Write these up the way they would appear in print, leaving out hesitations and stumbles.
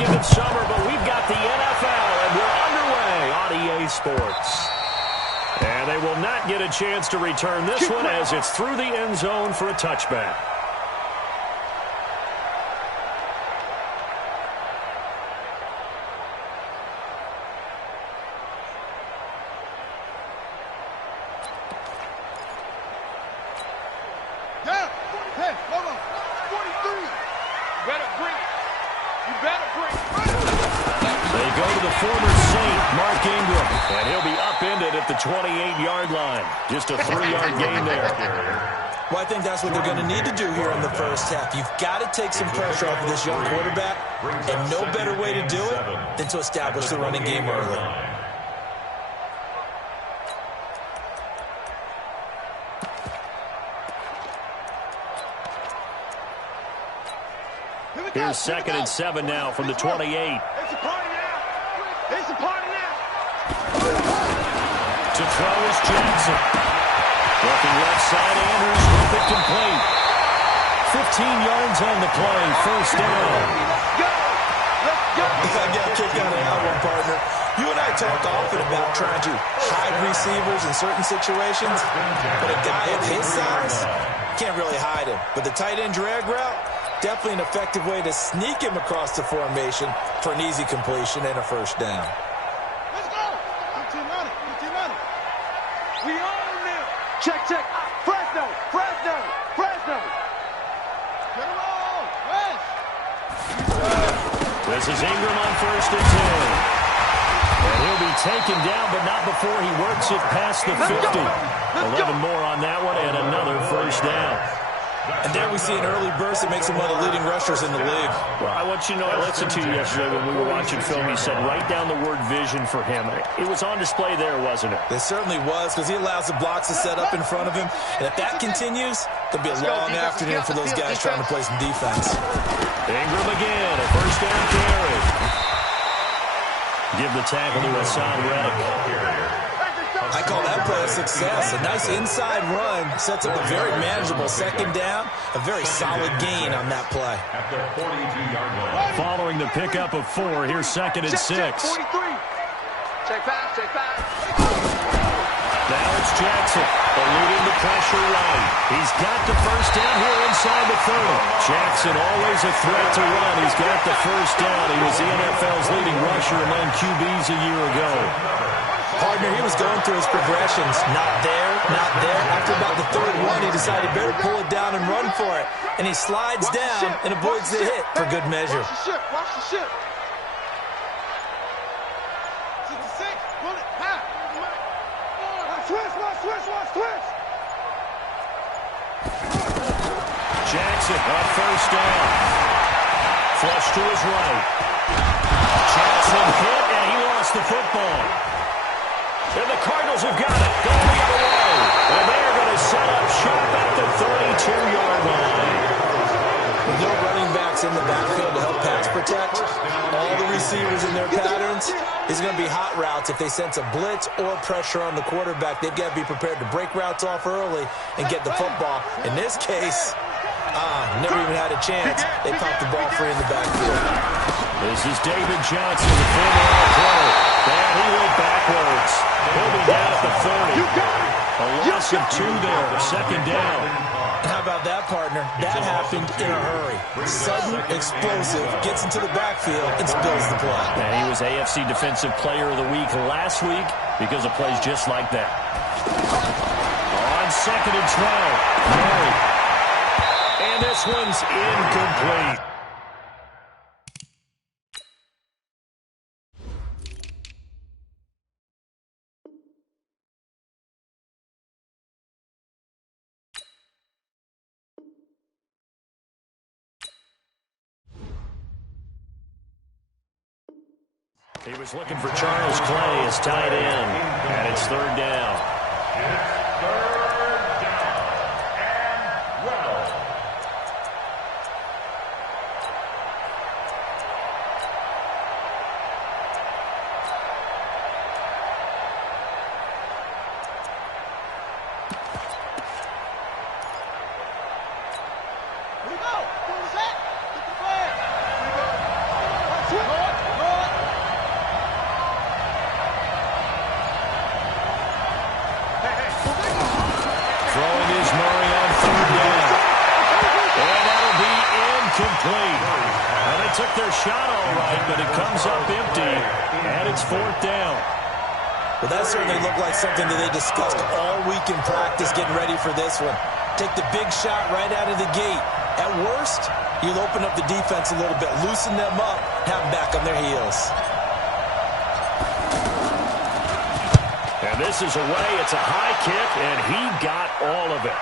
Thanksgiving summer, but we've got the NFL, and we're underway on EA Sports. And they will not get a chance to return this one as it's through the end zone for a touchback. And he'll be upended at the 28-yard line. Just a 3-yard gain there. Well, I think that's what they're going to need to do here in the first half. You've got to take some pressure off of this young quarterback, and no better way to do it than to establish the running game early. Here's 2nd and 7 now from the 28. It's a party now. It's a party now. To throw is Jackson. Looking left side, Andrews with it complete. 15 yards on the play, first down. Let's go. Let's go. I got a kick out of that one, partner. You and I talk often about trying to hide receivers in certain situations, but a guy of his size can't really hide him. But the tight end drag route, definitely an effective way to sneak him across the formation for an easy completion and a first down. We own them. Check, check. Fresno, Fresno, Fresno. Get him on. West. This is Ingram on 1st and 10. And he'll be taken down, but not before he works it past the 50. 11 more on that one and another first down. And there we see an early burst that makes him one of the leading rushers in the league. Well, I want you to know, I listened to you yesterday when we were watching film. You said write down the word vision for him. It was on display there, wasn't it? It certainly was, because he allows the blocks to set up in front of him. And if that continues, there'll be a long afternoon for those guys trying to play some defense. Ingram again, a first down carry. Give the tackle to Hassan Reddick. I call that play a success. A nice inside run sets up a very manageable second down. A very solid gain on that play. Following the pickup of 4, here's 2nd and 6. Check back, check back. Now it's Jackson, eluding the pressure right. He's got the first down here inside the 30. Jackson always a threat to run. He's got the first down. He was the NFL's leading rusher among QBs a year ago. Partner, he was going through his progressions. Not there, not there. After about the 3rd one, he decided better pull it down and run for it. And he slides down and avoids the hit for good measure. Watch the ship, watch the ship. 66, pull it, half. Switch. Jackson on first down. Flush to his right. Jackson hit, and he lost the football. And the Cardinals have got it. Going the other way. And they're going to set up shop at the 32-yard line. With no running backs in the backfield to help pass protect, all the receivers in their patterns is going to be hot routes. If they sense a blitz or pressure on the quarterback, they've got to be prepared to break routes off early and get the football. In this case, never even had a chance. They popped the ball free in the backfield. This is David Johnson, the former All-Pro. And he went backwards. He'll be down at the 30. A loss of 2 there, 2nd down. How about that, partner? That happened in a hurry. Sudden, explosive, gets into the backfield and spills the play. And he was AFC Defensive Player of the Week last week because of plays just like that. On 2nd and 12, Murray. And this one's incomplete. He was looking for Charles Clay as tight end, and it's 3rd down. And 12. Here we go. What was that? Get the flag. Here we go. They took their shot all right, but it comes up empty, and it's 4th down. Well, that certainly looked like something that they discussed all week in practice getting ready for this one. Take the big shot right out of the gate. At worst, you'll open up the defense a little bit, loosen them up, have them back on their heels. And this is away. It's a high kick, and he got all of it.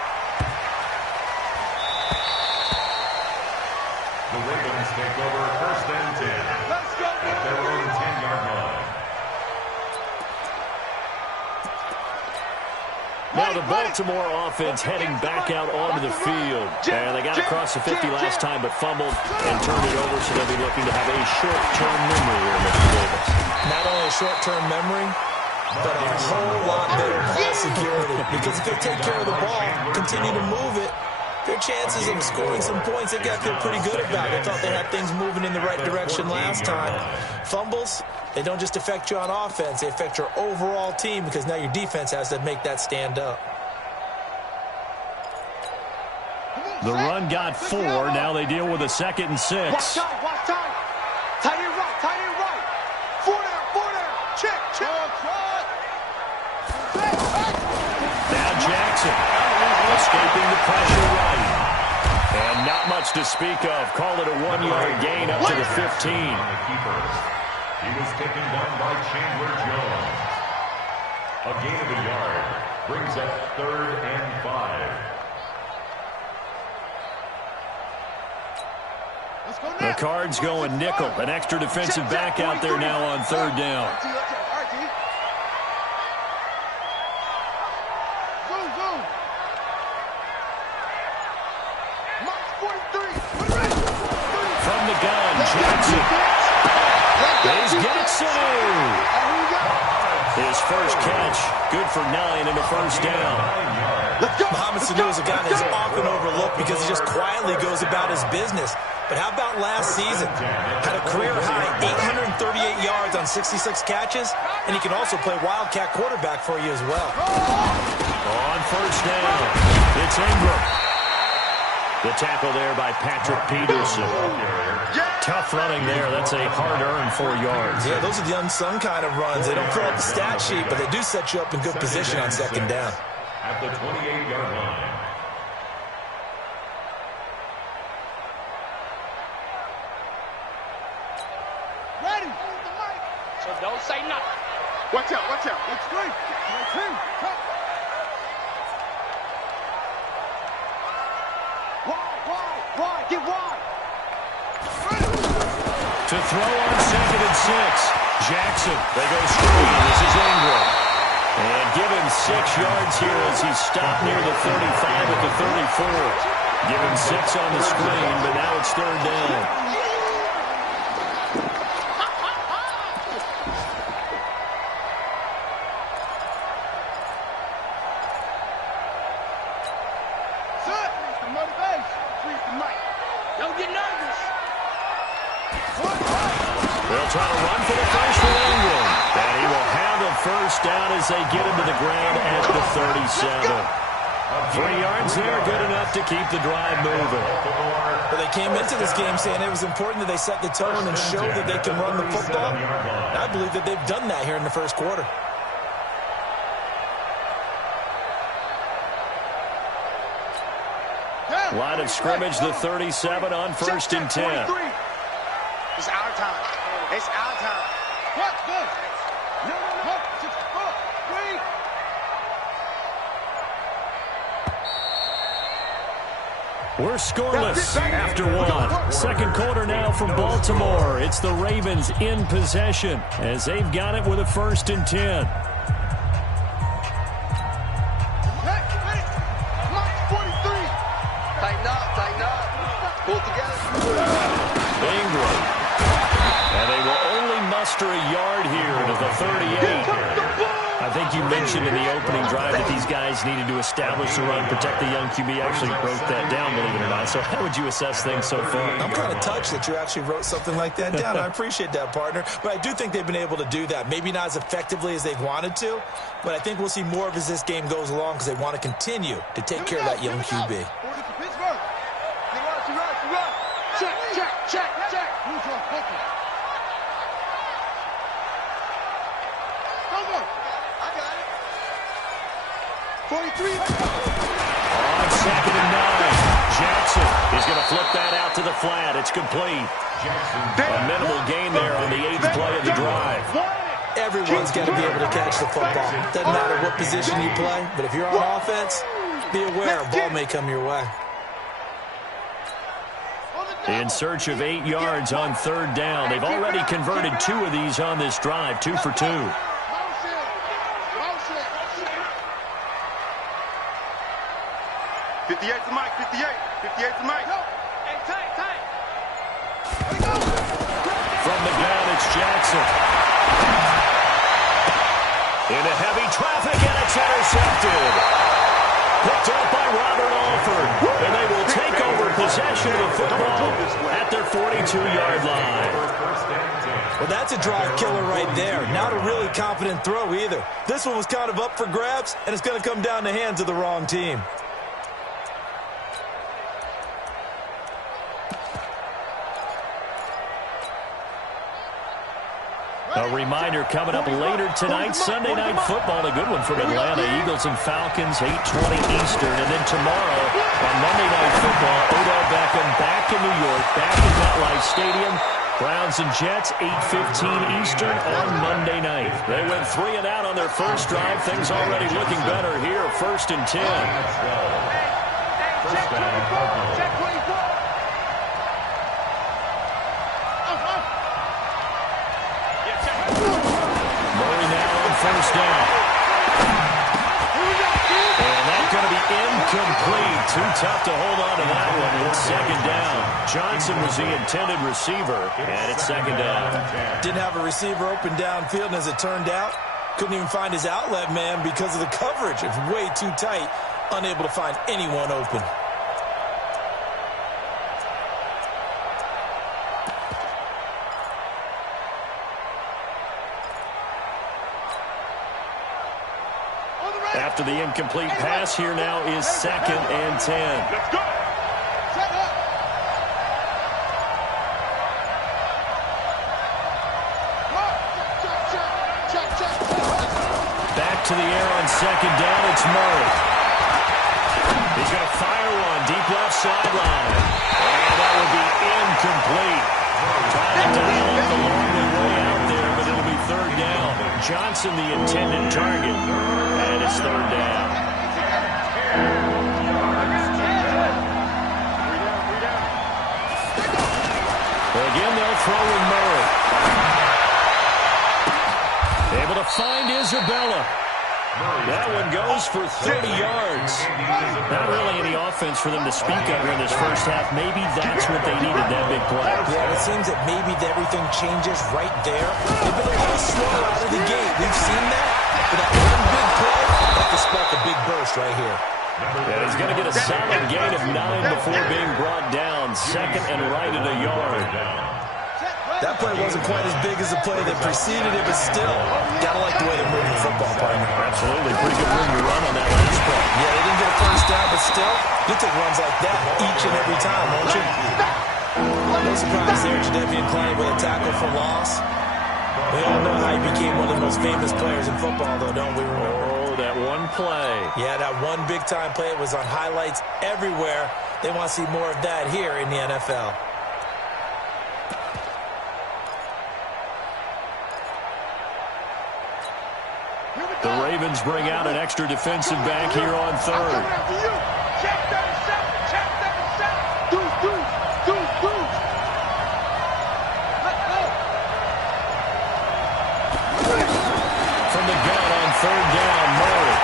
The Ravens take over 1st and 10. Let's go, at their own 10-yard line. Now the Baltimore offense heading back out onto the field. And they got across the 50 last time, but fumbled and turned it over, so they'll be looking to have a short-term memory here, Mr. Davis. Not only a short-term memory, but a whole lot better ball security. Because if they take care of the ball, continue to move it, their chances of scoring some points, they got to feel pretty good about it. They thought they had things moving in the right direction last time. Fumbles, they don't just affect you on offense, they affect your overall team because now your defense has to make that stand up. The run got 4. Now they deal with a 2nd and 6. Watch time, watch time. Tight end right, tight end right. 4 down. Check. Now Jackson escaping the pressure right. And not much to speak of. Call it a 1-yard gain up to the 15. He was taken down by Chandler Jones. A gain of a yard brings up 3rd and 5. The Cards going nickel. An extra defensive back out there now on 3rd down. From the gun, Jackson. He's Jackson. His first catch, good for 9 and a 1st down. Mohamed Sanu is a guy that's often overlooked because he just quietly goes about his business. But how about last season? Had a career-high 838 yards on 66 catches, and he can also play wildcat quarterback for you as well. On 1st down, it's Ingram. The tackle there by Patrick Peterson. Tough running there. That's a hard-earned 4 yards. Yeah, those are the unsung kind of runs. They don't fill up the stat sheet, but they do set you up in good position on 2nd down. At the 28-yard line. Ready. So don't say nothing. Watch out. It's free. Wide. Get wide. To throw on 2nd and 6. Jackson. They go screen. This is Ingram. And give him 6 yards here as he stopped near the 35 at the 34. Give him 6 on the screen, but now it's 3rd down. They'll try to run for the first with Ingram. And he will have the 1st down as they get him to the ground at the 37. 3 yards there, good enough to keep the drive moving. But they came into this game saying it was important that they set the tone and show that they can run the football. And I believe that they've done that here in the 1st quarter. Line of scrimmage, the 37 on 1st and 10. It's our time. It's our time. What's this? No. 6, 4, 3. We're scoreless after 1. 2nd quarter now from Baltimore. It's the Ravens in possession as they've got it with a 1st and 10. Tighten up. Pull together. Ingram. And they will only muster a yard here to the 38. I think you mentioned in the opening drive that these guys needed to establish the run, protect the young QB. Actually wrote that down, believe it or not. So how would you assess things so far? I'm kind of touched that you actually wrote something like that down. I appreciate that, partner. But I do think they've been able to do that. Maybe not as effectively as they've wanted to, but I think we'll see more of as this game goes along because they want to continue to take care of that young QB. Check. I got it. 43. On 2nd and 9. Jackson is going to flip that out to the flat. It's complete. A minimal gain there on the 8th play of the drive. Everyone's got to be able to catch the football. Doesn't matter what position you play, but if you're on offense, be aware a ball may come your way. In search of 8 yards on 3rd down. They've already converted 2 of these on this drive, 2 for 2. 58 to Mike, 58. 58 to Mike. Hey, tight. From the gun, it's Jackson. Into heavy traffic, and it's intercepted. Picked up by Robert Alford. And they will take over possession of the football at their 42-yard line. Well, that's a drive killer right there. Not a really confident throw either. This one was kind of up for grabs, and it's going to come down the hands of the wrong team. A reminder coming up later tonight, Sunday Night Football, a good one from Atlanta. Eagles and Falcons, 8:20 Eastern. And then tomorrow on Monday Night Football, Odell Beckham back in New York, back at MetLife Stadium. Browns and Jets, 8:15 Eastern on Monday night. They went 3 and out on their first drive. Things already looking better here, 1st and 10. Check 24. Check 24. Murray now on 1st down. And that's going to be incomplete. Too tough to hold on to that one. It's 2nd down. Johnson was the intended receiver, and it's 2nd down. Didn't have a receiver open downfield, and as it turned out, couldn't even find his outlet man because of the coverage. It's way too tight, unable to find anyone open. After the incomplete pass, here now is 2nd and 10. Let's go. Set up. Back to the air on 2nd down. It's Murray. He's going to fire one deep left sideline. And that will be incomplete. Trying to dial up the long way out there, but it'll be 3rd down. Johnson, the intended target. And it's 3rd down. Again, they'll throw with Murray. Able to find Isabella. That one goes for 30 yards. Not really any offense for them to speak of in this first half. Maybe that's what they needed, that big play. Yeah, it seems that maybe everything changes right there. They've been a little slow out of the gate. We've seen that. But that one big play, that could spark a big burst right here. Yeah, he's going to get a solid gain of 9 before being brought down. 2nd and right at a yard. That play wasn't quite as big as the play that preceded it, but still, gotta like the way they're moving the football, partner. Absolutely. Pretty good room to run on that last play. Yeah, they didn't get a first down, but still, you take runs like that each and every time, won't you? No surprise there, Jadeveon Clowney with a tackle for loss. We all know how he became one of the most famous players in football, though, don't we remember? Oh, that one play. Yeah, that one big-time play. It was on highlights everywhere. They want to see more of that here in the NFL. The Ravens bring out an extra defensive back here on 3rd. Check 37. Check 37. Deuce. Let's go. From the gun on 3rd down, Murray.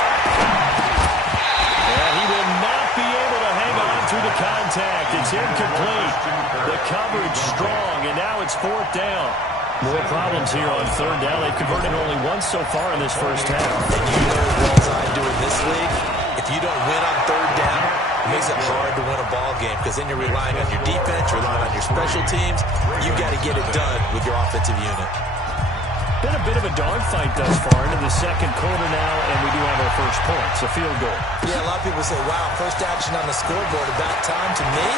And he will not be able to hang on through the contact. It's incomplete. The coverage strong, and now it's 4th down. More problems here on 3rd down. They've converted only once so far in this first half. And you know as well as I do in this league, if you don't win on 3rd down, it makes it hard to win a ball game because then you're relying on your defense, you're relying on your special teams. You've got to get it done with your offensive unit. Been a bit of a dogfight thus far into the second quarter now, and we do have our first points, a field goal. Yeah, a lot of people say, wow, first action on the scoreboard about time. To me,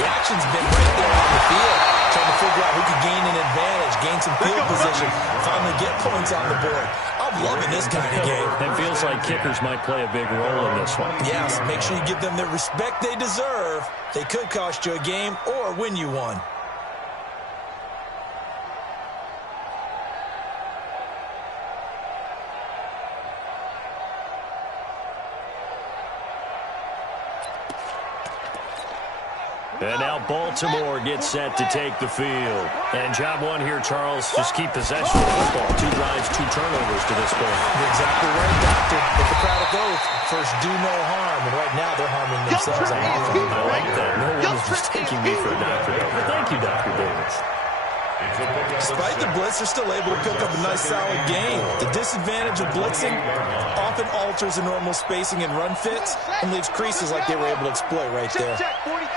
the action's been right there on the field, trying to figure out who could gain an advantage, gain some field position, finally get points on the board. I'm loving this kind of game. It feels like kickers might play a big role in this one. Yes, make sure you give them the respect they deserve. They could cost you a game or win you one. And now Baltimore gets set to take the field. And job one here, Charles, just keep possession of the football. 2 drives, 2 turnovers to this point. You're exactly right, Doctor. Hippocratic oath. First, do no harm. And right now, they're harming themselves on offense. I like that. No one was just taking me for a doctor, though. But thank you, Dr. Davis. Despite the blitz, they're still able to pick up a nice, solid game. The disadvantage of blitzing often alters the normal spacing and run fits and leaves creases like they were able to exploit right there. Check, 43.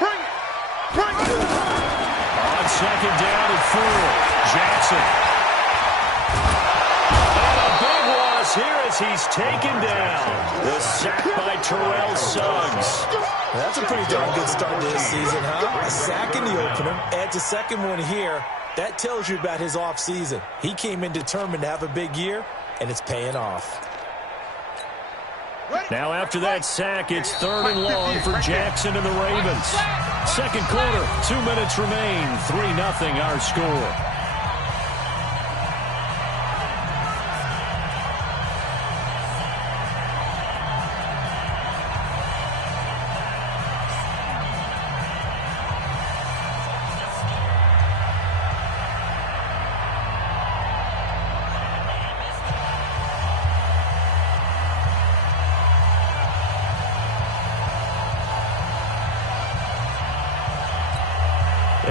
Bring it. Bring it. On second down and 4, Jackson. And a big loss here as he's taken down. The sack by Terrell Suggs. That's a pretty darn good start to his season, huh? A sack in the opener, adds a second one here. That tells you about his offseason. He came in determined to have a big year, and it's paying off. Now after that sack, it's 3rd and long for Jackson and the Ravens. Second quarter, 2 minutes remain. 3-0 our score.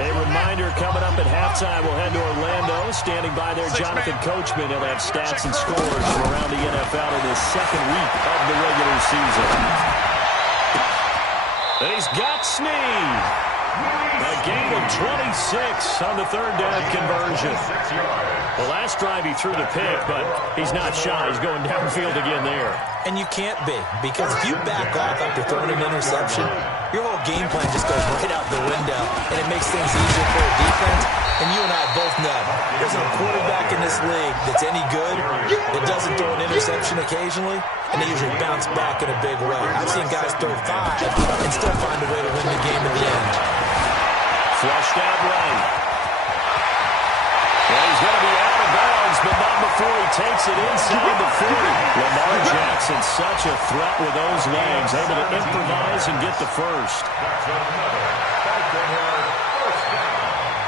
A reminder coming up at halftime, we'll head to Orlando. Standing by there, Jonathan Coachman. He'll have stats and scores from around the NFL in his second week of the regular season. And he's got Snead. A gain of 26 on the 3rd down conversion. The last drive he threw the pick, but he's not shy. He's going downfield again there. And you can't be, because if you back off after throwing an interception, your whole game plan just goes right out the window, and it makes things easier for a defense. And you and I both know there's a quarterback in this league that's any good that doesn't throw an interception occasionally, and they usually bounce back in a big way. I've seen guys throw 5 and still find a way to win the game in the end. Flushed out right. Well, he's going to be out of bounds, but not before he takes it inside the 40. Lamar Jackson, such a threat with those legs, able to improvise and get the first. That's another Baltimore first down.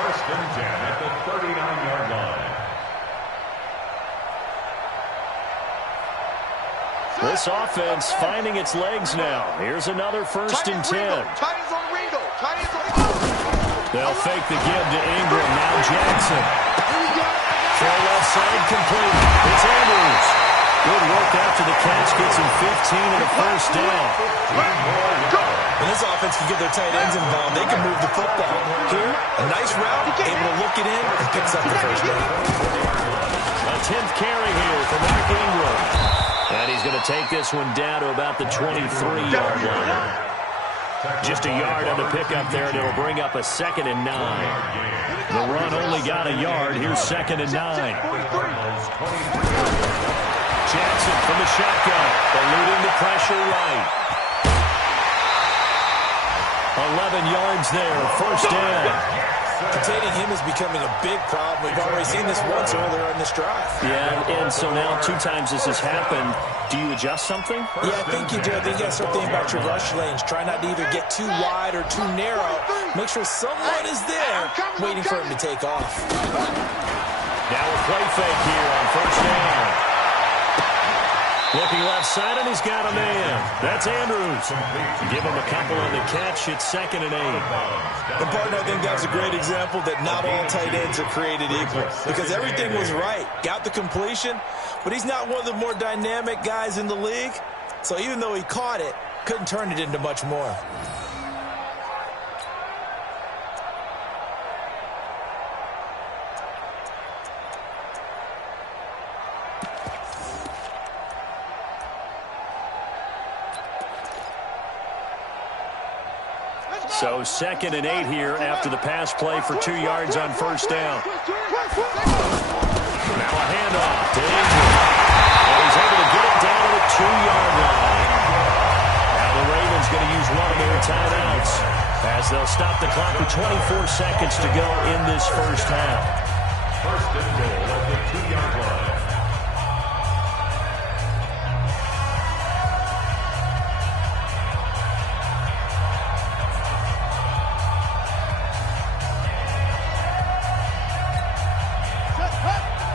1st and 10 at the 39-yard line. This offense finding its legs now. Here's another 1st and 10. Tight ends on Ringo. Tight ends on They'll fake the give to Ingram. Now Jackson. Throw left side complete. It's Andrews. Good work after the catch. Gets him 15 and a first down. When this offense can get their tight ends involved, they can move the football. Here, a nice route, able to look it in, and picks up the first down. A 10th carry here for Mark Ingram. And he's going to take this one down to about the 23-yard line. Just a yard on the pickup there, and it'll bring up a 2nd and 9. The run only got a yard. Here's 2nd and 9. Jackson from the shotgun, eluding the pressure right. 11 yards there, first down. Containing him is becoming a big problem. We've already seen this once earlier in this drive. Yeah, and so now 2 times this has happened. Do you adjust something? Yeah, I think you do. I think you got to start thinking about your rush lanes. Try not to either get too wide or too narrow. Make sure someone is there waiting for him to take off. Now a play fake here on first down. Looking left side, and he's got a man. That's Andrews. Give him a couple on the catch. It's 2nd and 8. And, partner, I think that's a great example that not all tight ends are created equal, because everything was right. Got the completion, but he's not one of the more dynamic guys in the league. So even though he caught it, couldn't turn it into much more. So 2nd and 8 here after the pass play for 2 yards on first down. Now a handoff to Ingram. And he's able to get it down to the 2-yard line. Now the Ravens going to use one of their timeouts as they'll stop the clock with 24 seconds to go in this first half. First and goal at the 2-yard line.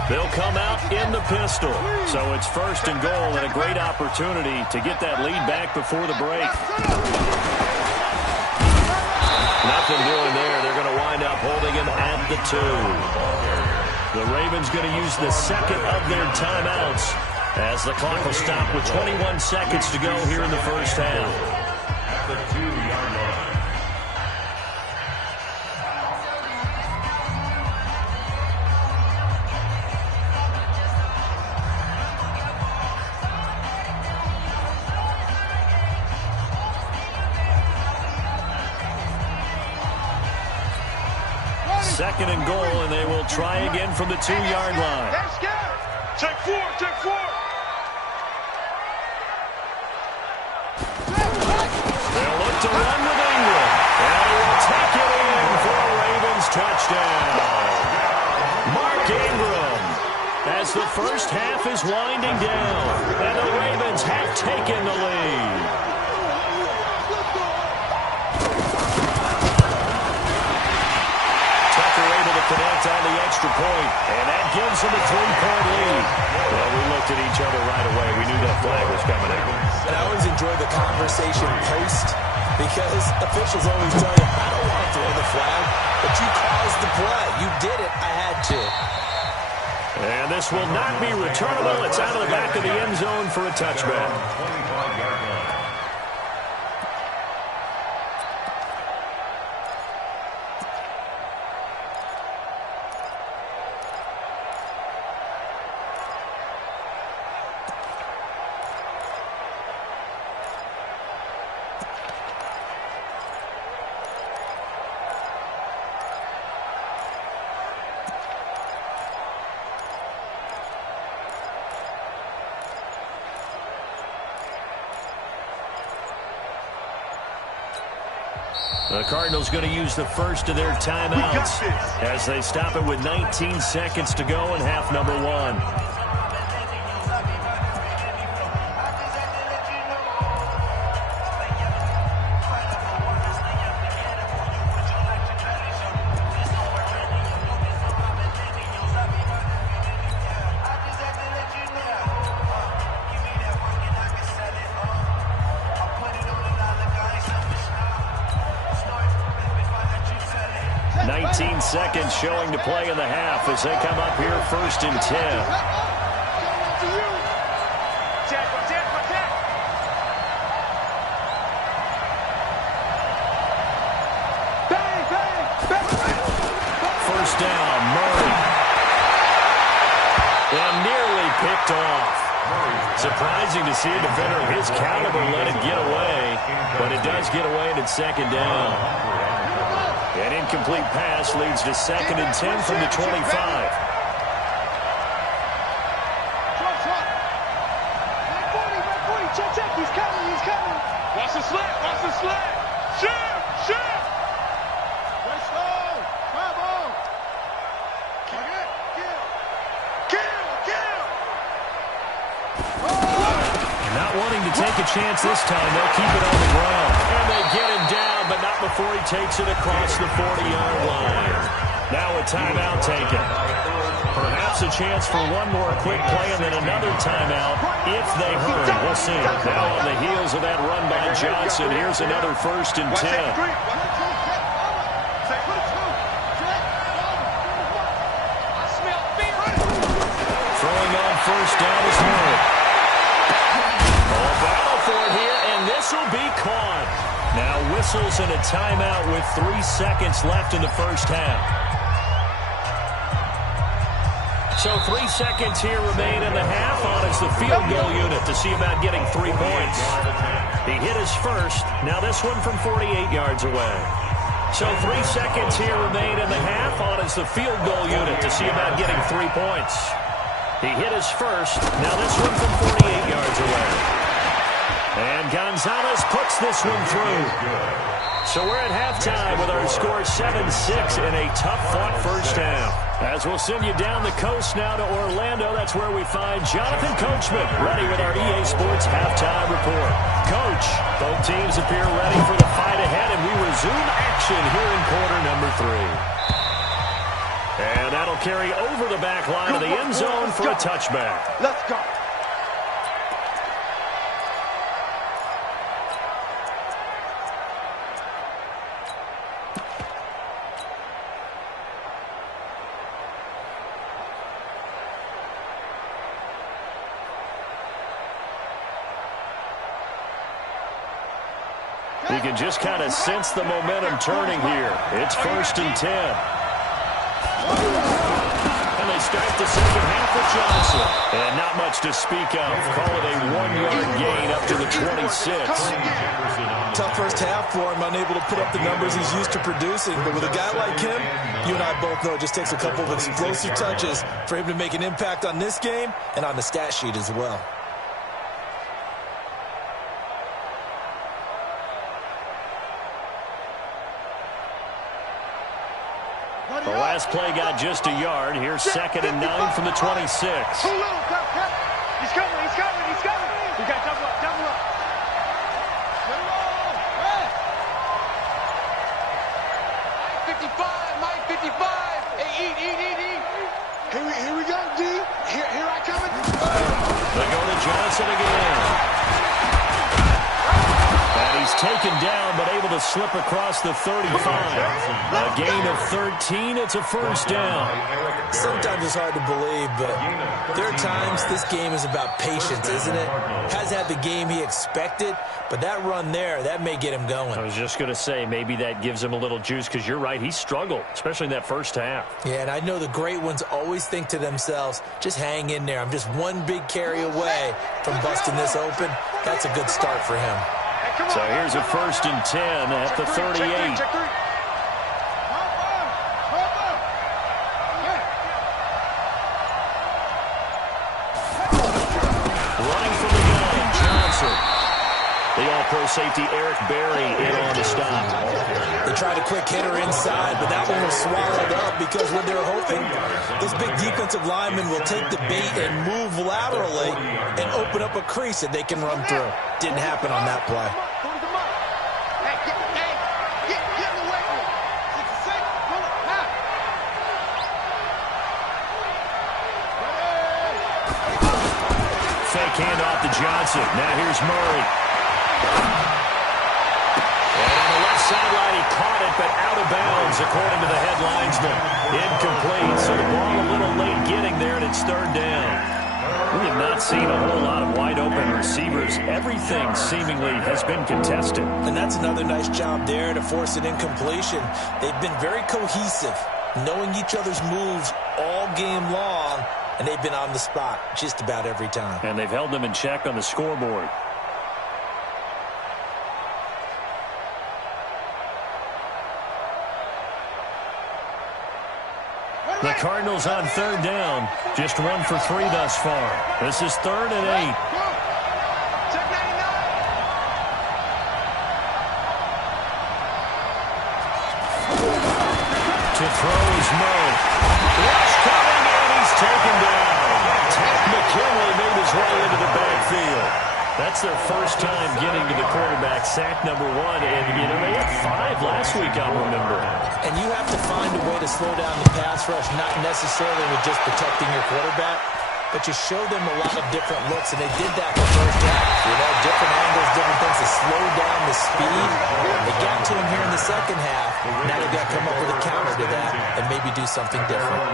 They'll come out in the pistol. So it's first and goal and a great opportunity to get that lead back before the break. Nothing doing there. They're going to wind up holding him at the 2. The Ravens going to use the second of their timeouts as the clock will stop with 21 seconds to go here in the first half. At the 2-yard line. Second and goal, and they will try again from the 2-yard line. Check 4, check 4. They'll look to run with Ingram, and he will take it in for a Ravens touchdown. Mark Ingram, as the first half is winding down, and the Ravens have taken the lead. Connect on the extra point, and that gives them a 3-point lead. Well, we looked at each other right away. We knew that flag was coming out. And I always enjoy the conversation post because officials always tell you, I don't want to throw the flag, but you caused the play. You did it. I had to. And this will not be returnable. It's out of the back of the end zone for a touchback. 25-yard line. The Cardinals going to use the first of their timeouts as they stop it with 19 seconds to go in half number 1. 19 seconds showing to play in the half as they come up here first and 10. First down, Murray. And nearly picked off. Surprising to see a defender of his caliber let it get away, but it does get away and it's second down. An incomplete pass leads to second and 10 from the 25. Check, he's coming. Watch the slant. Shoot. Let's go. Bravo. Kill. Not wanting to take a chance this time, they'll keep it on the ground. And they get him down, but not before he takes it across the 40-yard line. Now a timeout taken. Perhaps a chance for one more quick play and then another timeout if they hurry. We'll see. Now on the heels of that run by Johnson, here's another first and 10. Throwing on first down is Murray. Battle for it here, and this will be caught. Now whistles and a timeout with 3 seconds left in the first half. So 3 seconds here remain in the half on as the field goal unit to see about getting 3 points. He hit his first. Now this one from 48 yards away. So 3 seconds here remain in the half on as the field goal unit to see about getting 3 points. He hit his first. Now this one from 48 yards away. And Gonzalez puts this one through. So we're at halftime with our score 7-6 in a tough-fought first half. As we'll send you down the coast now to Orlando, that's where we find Jonathan Coachman ready with our EA Sports halftime report. Coach, both teams appear ready for the fight ahead, and we resume action here in quarter number 3. And that'll carry over the back line of the end zone for a touchback. Let's go. You can just kind of sense the momentum turning here. It's 1st and 10. And they start the second half with Johnson. And not much to speak of. Call it a 1-yard gain up to the 26. Tough first half for him, unable to put up the numbers he's used to producing. But with a guy like him, you and I both know it just takes a couple of explosive touches for him to make an impact on this game and on the stat sheet as well. The last play got just a yard. Here's 2nd and 9 from the 26. He's coming, he's coming, he's coming. We got double up, double up. Get him on. Hey. 55, Mike 55. Hey, eat. Here we go, D. Here I come. They go to Johnson again. And he's taken down, but able to slip across the 35. A gain of 13. It's a first down. Sometimes it's hard to believe, but there are times this game is about patience, isn't it? Has had the game he expected, but that run there, that may get him going. I was just going to say, maybe that gives him a little juice, because you're right, he struggled, especially in that first half. Yeah, and I know the great ones always think to themselves, just hang in there. I'm just one big carry away from busting this open. That's a good start for him. So here's a 1st and 10 at the 38. Running from the gun, Johnson. The all-pro safety Eric Berry in on the stop. They tried a quick hitter inside, but that one was swallowed up because what they're hoping, those big defensive linemen will take the bait and move laterally and open up a crease that they can run through. Didn't happen on that play. Fake handoff to Johnson. Now here's Murray. And on the left sideline, he caught it, but out of bounds, according to the head linesman. Incomplete, so the ball a little late getting there, and it's 3rd down. We have not seen a whole lot of wide-open receivers. Everything seemingly has been contested. And that's another nice job there to force an incompletion. They've been very cohesive, knowing each other's moves all game long, and they've been on the spot just about every time. And they've held them in check on the scoreboard. The Cardinals on 3rd down. Just 1 for 3 thus far. This is 3rd and 8. To throw is Murray. Rush coming, and he's taken down. Ted McKinley made his way into the backfield. That's their first time getting to the quarterback, sack number 1. And, you know, they had 5 last week, I'll remember. And you have to find a way to slow down the pass rush, not necessarily with just protecting your quarterback, but you show them a lot of different looks, and they did that in the first half. You know, different angles, different things to slow down the speed. They got to him here in the second half. Now they've got to come up with a counter to that and maybe do something different.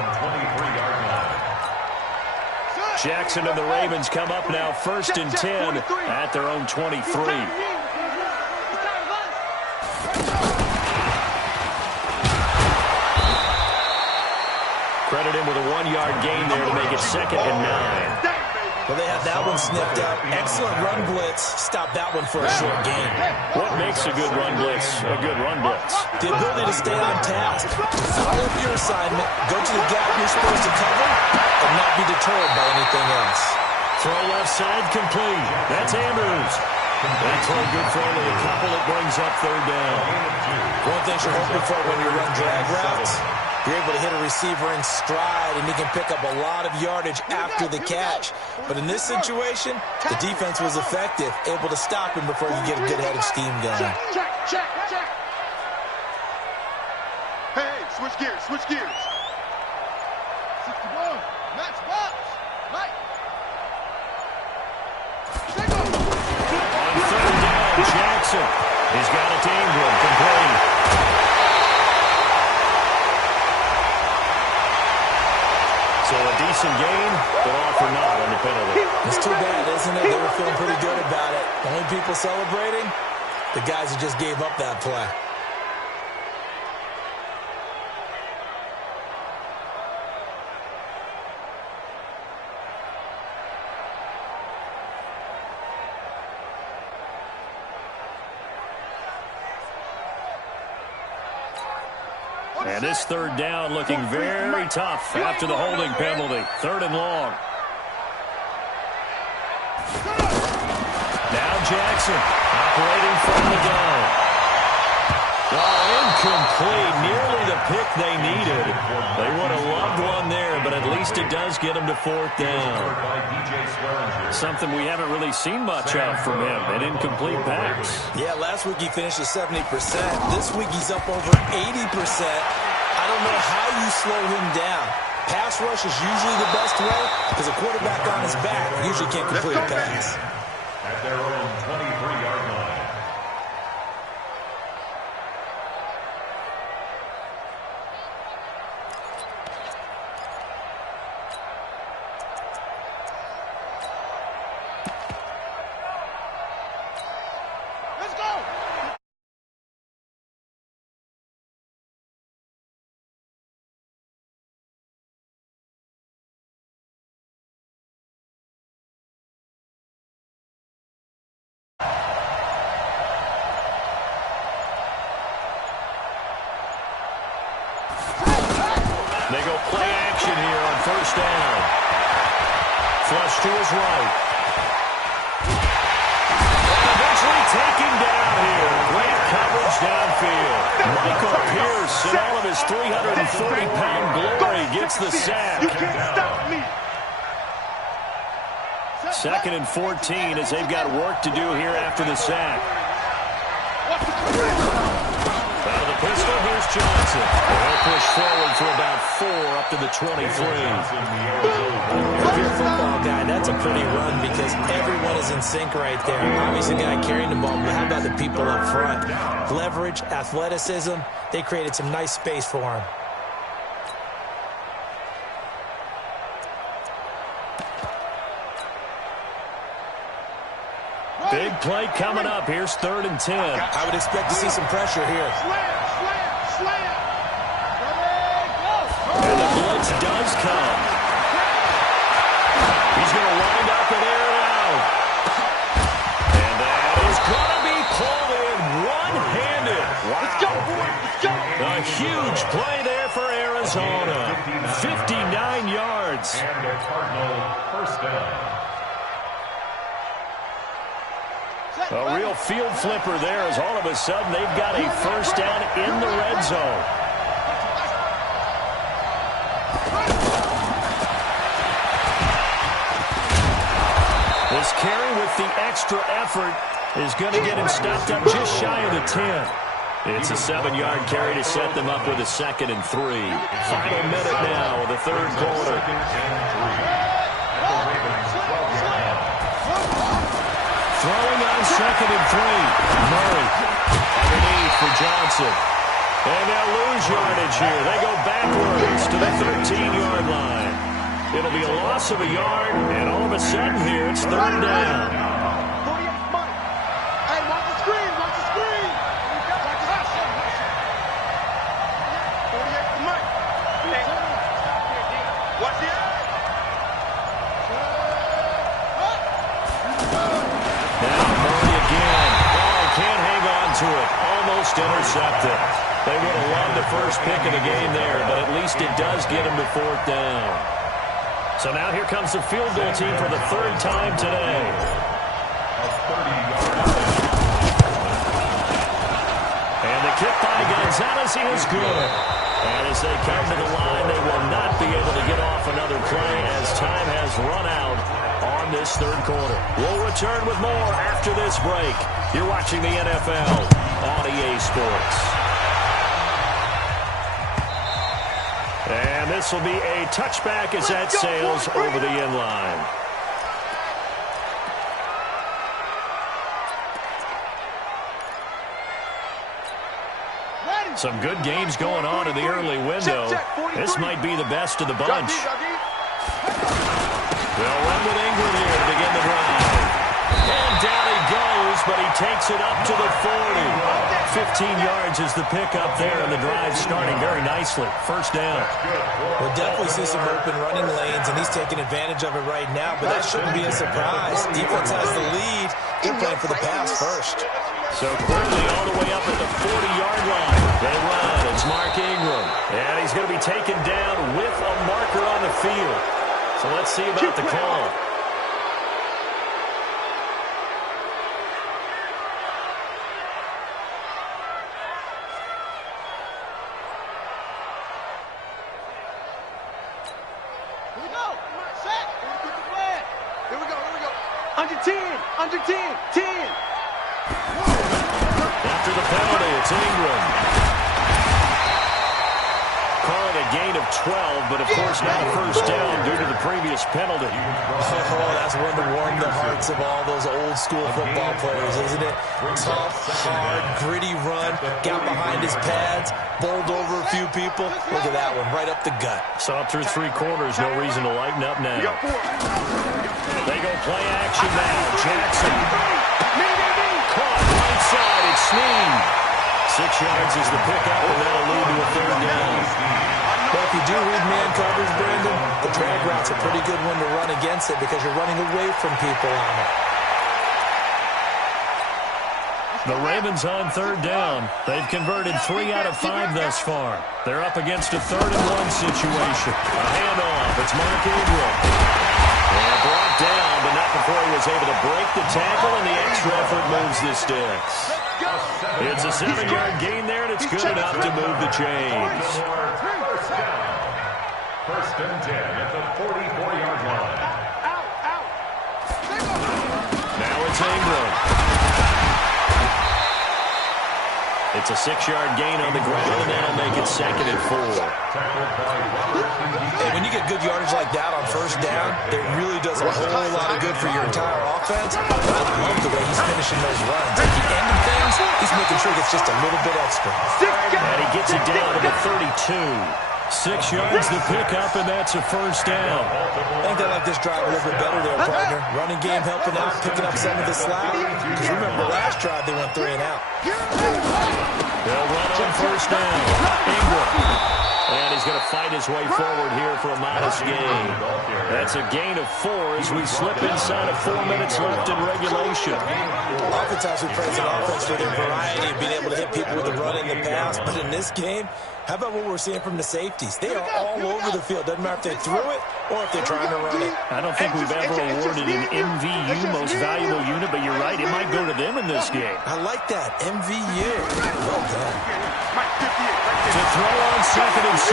Jackson and the Ravens come up now 1st and 10 at their own 23. Credit him with a 1-yard gain there to make it 2nd and 9. Well, they had that one sniffed out. Excellent run blitz. Stop that one for a short gain. What makes a good run blitz a good run blitz? The ability to stay on task. Follow your assignment, go to the gap you're supposed to cover, and not be deterred by anything else. Throw left side complete. That's Andrews. That throw good for only a couple. It brings up 3rd down. One thing you're hoping for when you run drag routes, you're able to hit a receiver in stride, and he can pick up a lot of yardage after the catch. But in this situation, the defense was effective, able to stop him before you get a good head of steam going. Check. Hey, switch gears. 61, match box. Mike. On 3rd down, Jackson. He's got it to Ingram. Complete. So a decent gain, but all for naught on the penalty. It's too bad, isn't it? They were feeling pretty good about it. Only people celebrating, the guys who just gave up that play. And this 3rd down looking very tough after the holding penalty. 3rd and long. Now Jackson operating from the gun. Oh, incomplete. Nearly the pick they needed. They would have loved one there, but at least it does get them to 4th down. Something we haven't really seen much of from him, an incomplete pass. Yeah, last week he finished at 70%. This week he's up over 80%. I don't know how you slow him down. Pass rush is usually the best way because a quarterback on his back usually can't complete a pass. At their own 23-yard line. Let's go. They go play action here on 1st down. Flush to his right. And eventually taken down here. Great coverage downfield. Michael Pierce, in all of his 340-pound glory, gets the sack. You can't stop me. 2nd and 14 as they've got work to do here after the sack. Out of the pistol, here's Johnson. They'll push forward for about 4 up to the 23. If you're a football guy, that's a pretty run because everyone is in sync right there. Obviously, the guy carrying the ball, but how about the people up front? Leverage, athleticism, they created some nice space for him. Big play coming up. Here's 3rd and 10. I would expect to see some pressure here. Slam. And the blitz does come. He's going to wind up and air it out. And that is going to be pulled in one-handed. Wow. Let's go, boy. Let's go. A huge play there for Arizona. 59 yards. And a Cardinal 1st down. A real field flipper there as all of a sudden they've got a 1st down in the red zone. This carry with the extra effort is going to get him stopped up just shy of the 10. It's a 7-yard carry to set them up with a 2nd and 3. Final minute now of the 3rd quarter. Throwing on 2nd and 3. Murray underneath for Johnson. And they'll lose yardage here. They go backwards to the 13-yard line. It'll be a loss of a yard, and all of a sudden here it's 3rd down. 48 Mike. Hey, watch the screen. Watch the screen. 48 Mike. just intercepted. They would have loved the first pick of the game there, but at least it does get them to 4th down. So now here comes the field goal team for the 3rd time today. And the kick by Gonzalez is good. And as they come to the line, they will not be able to get off another play as time has run out on this 3rd quarter. We'll return with more after this break. You're watching the NFL on EA Sports. And this will be a touchback as that sails over the end line. Some good games going on in the early window. This might be the best of the bunch. They'll run with Ingram here to begin the drive. And down he goes, but he takes it up to the 40. 15 yards is the pickup there, and the drive starting very nicely. 1st down. We'll definitely see some open running lanes, and he's taking advantage of it right now, but that shouldn't be a surprise. Defense has the lead. They're playing for the pass first. So quickly all the way up at the 40-yard line. They run. It's Mark Ingram. And he's going to be taken down with a marker on the field. So let's see about the call. Here we go. Set. Here we go. Under 10. Under 10. 10. After the penalty, it's Ingram. Calling a gain of 12, but of course not a 1st down due to the previous penalty. Oh, that's one to warm the hearts of all those old-school football players, isn't it? Tough, hard, gritty run, got behind his pads, bowled over a few people. Look at that one, right up the gut. Saw through 3 quarters, no reason to lighten up now. They go play action now. Jackson. Caught right side, it's Snead. 6 yards is the pickup, and that'll lead to a 3rd down. But if you do read man coverage, Brandon, the drag route's a pretty good one to run against it because you're running away from people on it. The Ravens on 3rd down. They've converted 3 out of 5 thus far. They're up against a 3rd and 1 situation. A handoff. It's Mark Ingram. And brought down, but not before he was able to break the tackle, and the extra effort moves the sticks. It's a 7-yard gain there, and it's good enough to move the chains. 1st and 10 at the 44-yard line. Now it's Ingram. It's a 6-yard gain on the ground, and that'll make it 2nd and 4. And when you get good yardage like that on 1st down, it really does a whole lot of good for your entire offense. I love the way he's finishing those runs. At the end of things, he's making sure he gets just a little bit extra. And he gets it down to the 32. 6 yards the pickup, and that's a 1st down. I think they like this drive a little bit better there, partner. Running game helping out, picking up some of the slack. Because remember, last drive they went 3 and out. They'll run on 1st down. Ingram. And he's going to fight his way forward here for a modest gain. That's a gain of 4 as we slip inside of 4 minutes left in regulation. Oftentimes we praise an offense for their variety of being able to hit people with the run and the pass. But in this game, how about what we're seeing from the safeties? They are all over the field. Doesn't matter if they threw it or if they're trying to run it. I don't think we've ever awarded an MVU, most valuable unit, but you're right, it might go to them in this game. I like that, MVU. Well done. To throw on 2nd and 6,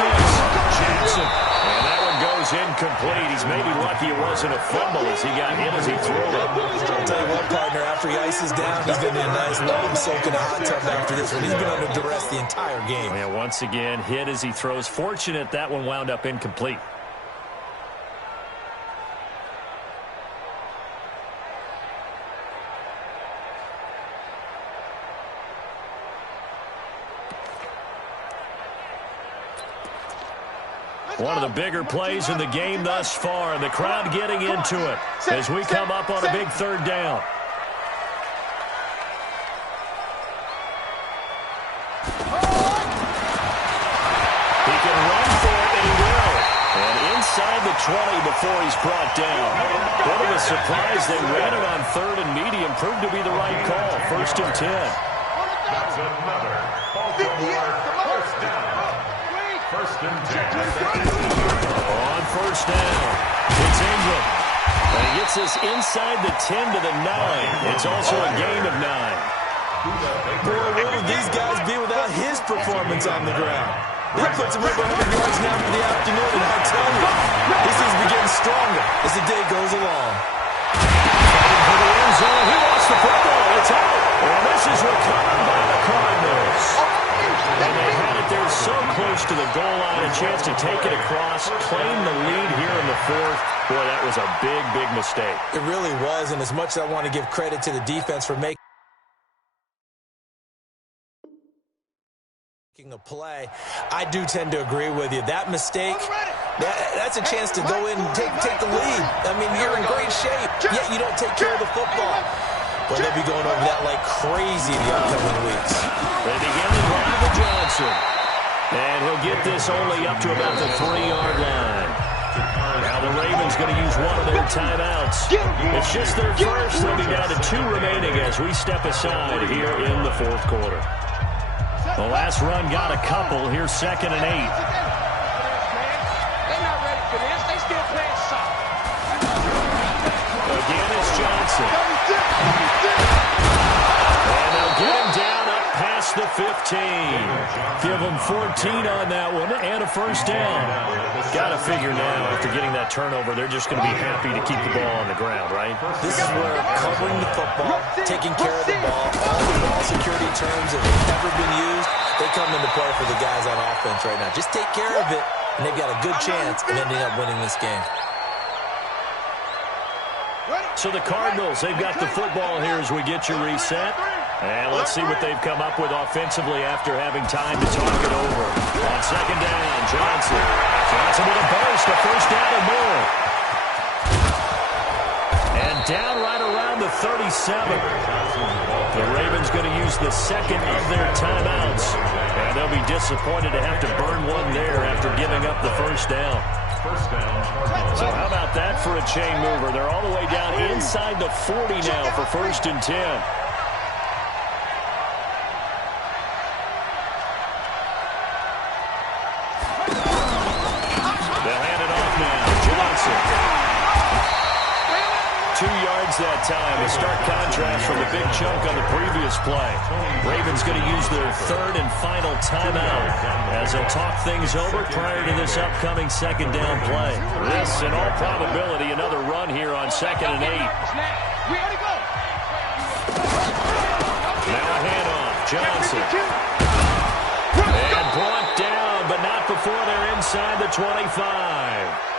Jackson. And that one goes incomplete. He's maybe lucky it wasn't a fumble as he got hit as he threw it. I'll tell you what, partner, after he ices down, he's going to be a nice long soak in a hot tub after this one. He's been under duress the entire game. Yeah, once again, hit as he throws. Fortunate that one wound up incomplete. One of the bigger plays in the game thus far, and the crowd getting into it as we come up on a big 3rd down. He can run for it, and he will. And inside the 20 before he's brought down. Bit of a surprise. They ran it on 3rd and medium. Proved to be the right call. 1st and 10. That's another Baltimore first down. First and 10. On first down, it's Ingram. And he gets us inside the 10 to the 9. It's also a gain of 9. Boy, where would these guys be without his performance on the ground? That puts him over 100 yards now for the afternoon, and I tell you, this is getting stronger as the day goes along. Fighting for the end zone. He lost the football. It's out. And this is recovered by the Cardinals. And they had it there so close to the goal line, a chance to take it across, claim the lead here in the fourth. Boy, that was a big, big mistake. It really was, and as much as I want to give credit to the defense for making a play, I do tend to agree with you. That mistake, that's a chance to go in and take the lead. I mean, you're in great shape, yet you don't take care of the football. But they'll be going over that like crazy the upcoming weeks. They begin the drive with Johnson. And he'll get this only up to about the 3-yard line. Now the Ravens going to use one of their timeouts. It's just their first. They'll be down to 2 remaining as we step aside here in the fourth quarter. The last run got a couple. Here's 2nd and 8. They're not ready for this. They still playing soft. Again, it's Johnson. And they'll get him down up past the 15. Give him 14 on that one and a first down. Got to figure now, after getting that turnover, they're just going to be happy to keep the ball on the ground, right? This is where covering the football, taking care of the ball, all the ball security terms that have ever been used, they come into play for the guys on offense right now. Just take care of it, and they've got a good chance of ending up winning this game. So the Cardinals, they've got the football here as we get you reset. And let's see what they've come up with offensively after having time to talk it over. On 2nd down, Johnson. Johnson with a burst, a first down or more. And down right around the 37. The Ravens going to use the second of their timeouts. And they'll be disappointed to have to burn one there after giving up the first down. So how about that for a chain mover? They're all the way down inside the 40 now for 1st and 10. They'll hand it off now. Johnson. 2 yards that time. A stark contrast from the big chunk on the previous play. Ravens going to use their 3rd and final timeout as they'll talk things over prior to this upcoming 2nd down play. This, in all probability, another run here on 2nd and 8. Now a handoff. Johnson. And brought down, but not before they're inside the 25.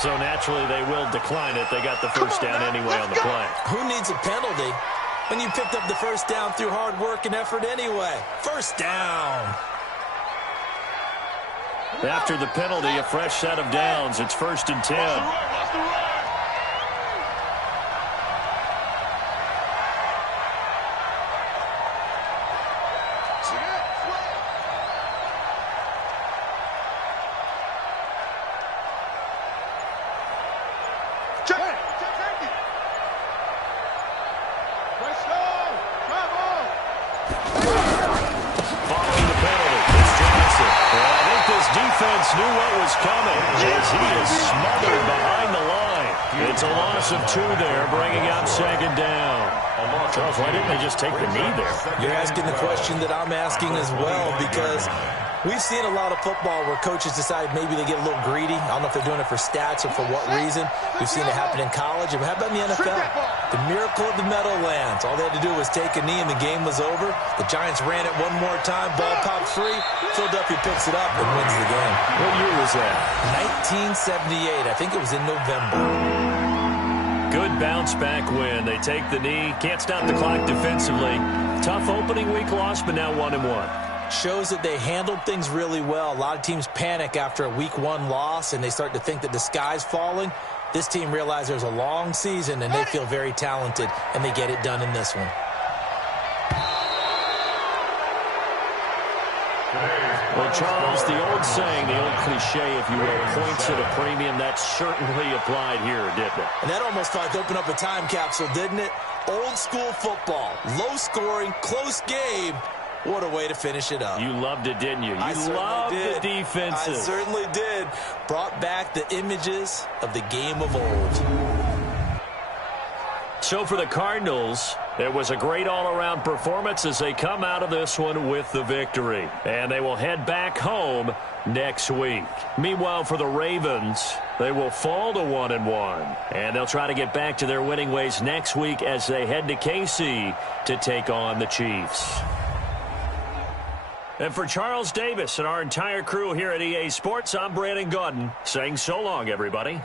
So naturally, they will decline it. They got the first down anyway on the play. Who needs a penalty when you picked up the first down through hard work and effort anyway? First down. After the penalty, a fresh set of downs. It's 1st and 10. Defense knew what was coming as he is smothered behind the line. It's a loss of 2 there, bringing up 2nd down. Charles, why didn't they just take the knee there? You're asking the question that I'm asking as well, because we've seen a lot of football where coaches decide maybe they get a little greedy. I don't know if they're doing it for stats or for what reason. We've seen it happen in college. And how about in the NFL? The miracle of the Meadowlands. All they had to do was take a knee and the game was over. The Giants ran it one more time. Ball popped free. Philadelphia picks it up and wins the game. What year was that? 1978. I think it was in November. Good bounce back win. They take the knee. Can't stop the clock defensively. Tough opening week loss, but now 1-1. Shows that they handled things really well. A lot of teams panic after a week 1 loss, and they start to think that the sky's falling. This team realized there's a long season, and they feel very talented, and they get it done in this one. Well, Charles, the old saying, the old cliche, if you will, points at a premium, that certainly applied here, didn't it? And that almost like opened up a time capsule, didn't it? Old school football. Low scoring, close game. What a way to finish it up. You loved it, didn't you? I You loved the defenses. I certainly did. Brought back the images of the game of old. So for the Cardinals, it was a great all-around performance as they come out of this one with the victory. And they will head back home next week. Meanwhile, for the Ravens, they will fall to 1-1. And they'll try to get back to their winning ways next week as they head to KC to take on the Chiefs. And for Charles Davis and our entire crew here at EA Sports, I'm Brandon Gaudin saying so long, everybody.